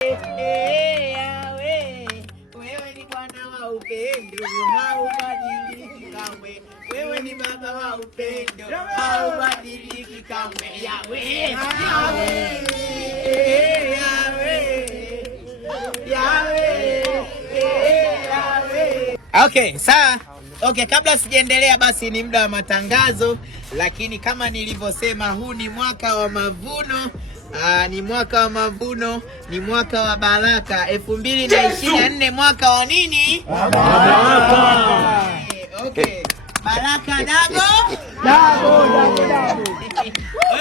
Wewe ni Bwana wa upendo, haubadiliki kamwe. Wewe ni Baba wa upendo, haubadiliki kamwe. Yahweh, Yahweh, Yahweh, Yahweh. Okay, sawa. Okay, kabla sijaendelea basi ni muda wa matangazo, lakini kama nilivyosema huu ni mwaka wa mavuno. Ni mwaka wa mavuno, ni mwaka wa baraka. 2024 mwaka wa nini? Baraka. Okay. Baraka dago.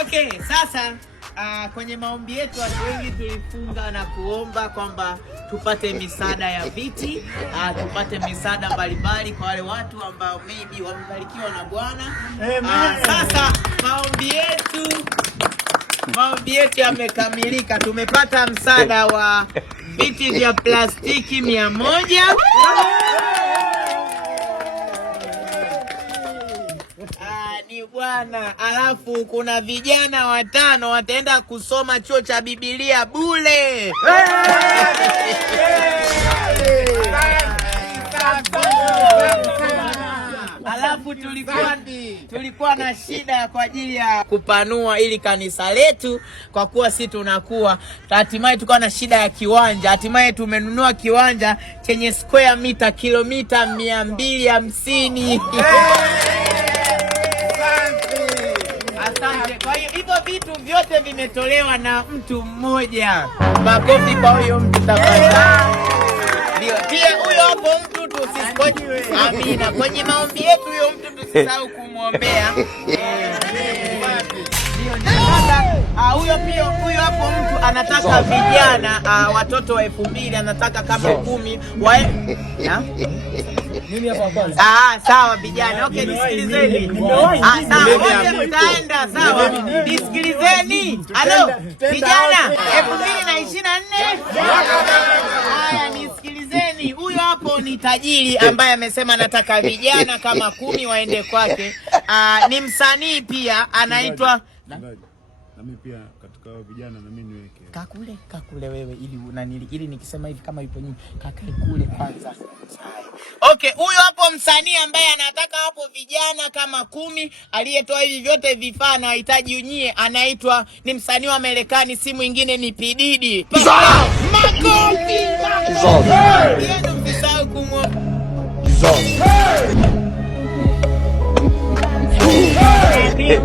Okay, sasa kwenye maombi yetu watu wengi tulifunga na kuomba kwamba tupate misaada ya viti, tupate misaada mbalimbali kwa wale watu ambao maybe wamebarikiwa na Bwana. Sasa maombi yetu yamekamilika. Tumepata msaada wa viti vya plastiki 100. Ni Bwana. Alafu kuna vijana 5 wataenda kusoma chuo cha Biblia bure. Alafu tulikuwa na shida kwa ajili ya kupanua ili kanisa letu, kwa kuwa sisi tunakuwa. Hatimaye tulikuwa na shida ya kiwanja. Hatimaye tumenunua kiwanja chenye square meter kilomita 250. Asante. Kwa hiyo hivyo vitu vyote vimetolewa na mtu mmoja. Makofi kwa huyo mtu tafadhali. Ndio. Pia huyo hapo mtu tusisikoje. Amina. Kwenye maombi yetu huyo mtu tusisahau kumwombea. Huyo hapo mtu anataka vijana watoto wa 2000 anataka kama 10 mimi hapa kwanza. Sawa vijana. Okay, nisikilizeni. Sawa, mtaenda sawa. Nisikilizeni. Halo, vijana 2024. Haya, nisikilizeni. Huyo hapo ni tajiri ambaye amesema anataka vijana kama 10 waende kwake. Ni msanii pia anaitwa na mimi pia katika vijana na mimi niweke. Kakule wewe ili nikisema hivi kama yupo nyinyi kakae kule kwanza. Okay, huyo hapo msanii ambaye anataka hapo vijana kama 10 aliyetoa hivi vyote vifaa na hitaji unyie anaitwa ni msanii wa Marekani, si mwingine ni P Diddy. Makofi. Yeye msisahau kumwo. Hey!